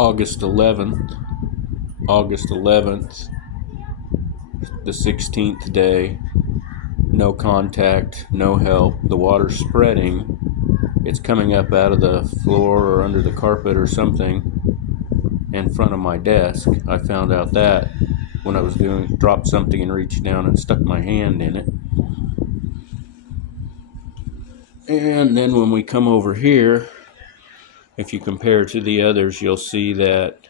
August 11th, the 16th day, no contact, no help, the water's spreading, it's coming up out of the floor or under the carpet or something in front of my desk. I found out that when I was dropped something and reached down and stuck my hand in it. And then when we come over here, if you compare to the others, you'll see that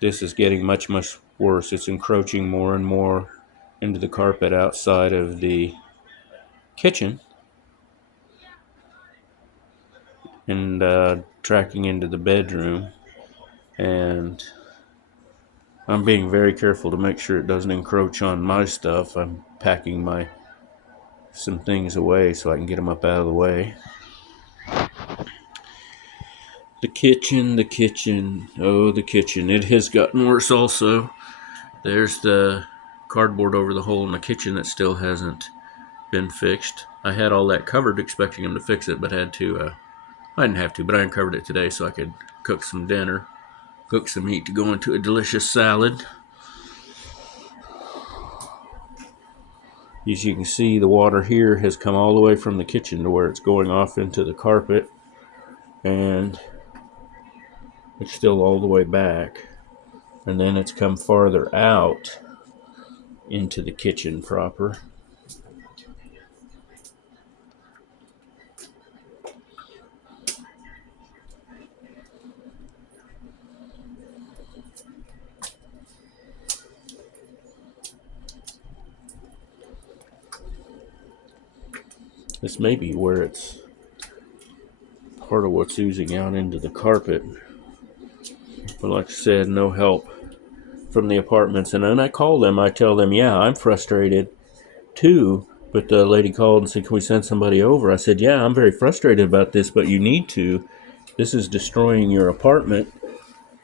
this is getting much, much worse. It's encroaching more and more into the carpet outside of the kitchen and tracking into the bedroom. And I'm being very careful to make sure it doesn't encroach on my stuff. I'm packing some things away so I can get them up out of the way. The kitchen, oh, the kitchen. It has gotten worse also. There's the cardboard over the hole in the kitchen that still hasn't been fixed. I had all that covered expecting them to fix it, but I didn't have to, but I uncovered it today so I could cook some dinner, cook some meat to go into a delicious salad. As you can see, the water here has come all the way from the kitchen to where it's going off into the carpet, and it's still all the way back. And then it's come farther out into the kitchen proper. This may be where it's part of what's oozing out into the carpet. But like I said, no help from the apartments. And then I call them, I tell them, yeah, I'm frustrated too. But the lady called and said, can we send somebody over? I said, yeah, I'm very frustrated about this, but you need to. This is destroying your apartment.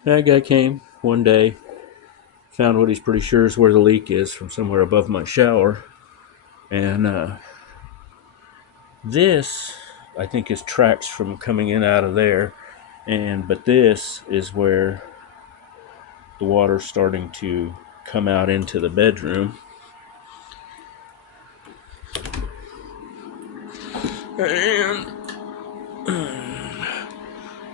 That guy came one day, found what he's pretty sure is where the leak is from somewhere above my shower. And this, I think, is tracks from coming in out of there. But this is where the water's starting to come out into the bedroom. And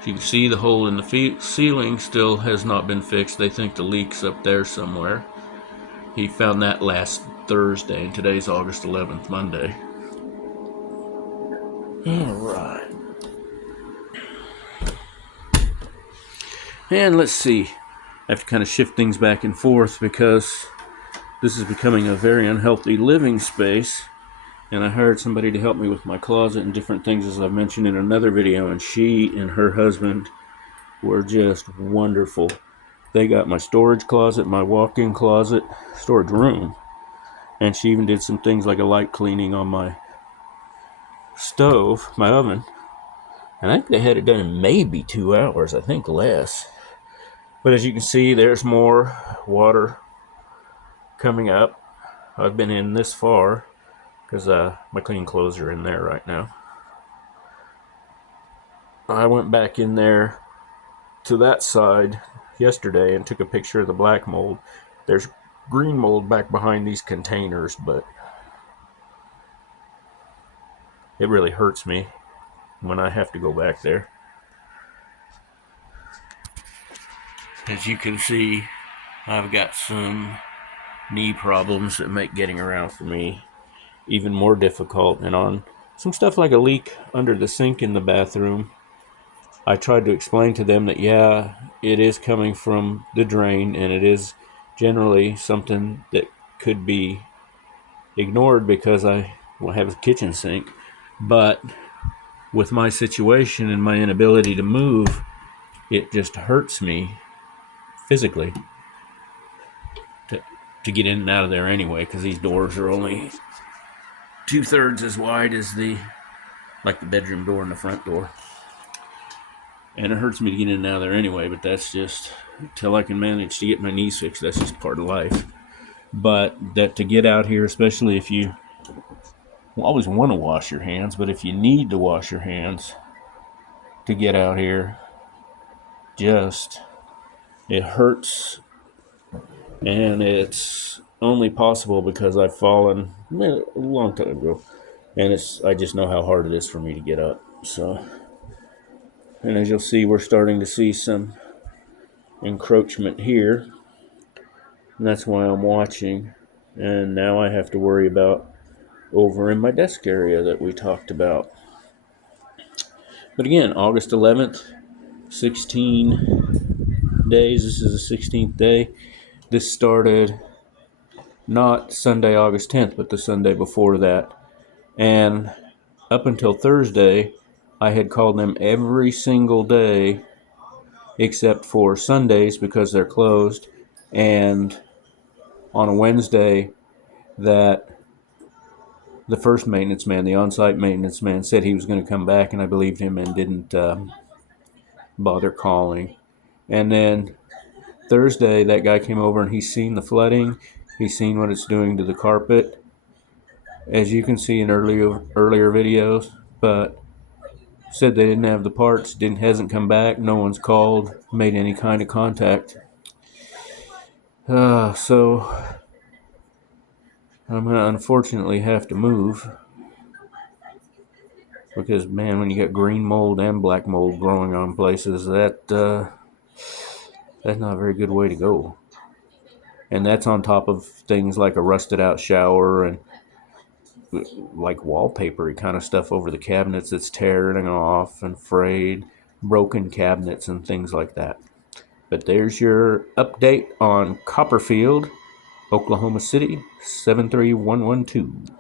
you can see the hole in the ceiling still has not been fixed. They think the leak's up there somewhere. He found that last Thursday, and today's August 11th, Monday. Alright. And let's see. I have to kind of shift things back and forth because this is becoming a very unhealthy living space. And I hired somebody to help me with my closet and different things, as I've mentioned in another video. And she and her husband were just wonderful. They got my storage closet, my walk-in closet, storage room. And she even did some things like a light cleaning on my stove, my oven. And I think they had it done in maybe 2 hours, I think less. But as you can see, there's more water coming up. I've been in this far because my clean clothes are in there right now. I went back in there to that side yesterday and took a picture of the black mold. There's green mold back behind these containers, but it really hurts me when I have to go back there. As you can see, I've got some knee problems that make getting around for me even more difficult. And on some stuff like a leak under the sink in the bathroom, I tried to explain to them that, yeah, it is coming from the drain, and it is generally something that could be ignored because I have a kitchen sink. But with my situation and my inability to move, it just hurts me physically to get in and out of there anyway, because these doors are only 2/3 as wide as the bedroom door and the front door. And it hurts me to get in and out of there anyway, but that's just until I can manage to get my knees fixed. That's just part of life. But that to get out here, especially if you always want to wash your hands, but if you need to wash your hands to get out here, just It hurts, and it's only possible because I've fallen a long time ago, and I just know how hard it is for me to get up. So, and as you'll see, we're starting to see some encroachment here, and that's why I'm watching. And now I have to worry about over in my desk area that we talked about. But again, August 11th, 16 days. This is the 16th day. This started not Sunday, August 10th, but the Sunday before that. And up until Thursday, I had called them every single day except for Sundays because they're closed, and on a Wednesday that the first maintenance man, the on-site maintenance man, said he was going to come back, and I believed him and didn't bother calling. And then Thursday, that guy came over and he's seen the flooding. He's seen what it's doing to the carpet, as you can see in earlier videos. But said they didn't have the parts, hasn't come back. No one's called, made any kind of contact. So I'm gonna unfortunately have to move because, man, when you got green mold and black mold growing on places, that's not a very good way to go. And that's on top of things like a rusted out shower and like wallpapery kind of stuff over the cabinets that's tearing off and frayed, broken cabinets and things like that. But there's your update on Copperfield, Oklahoma City, 73112.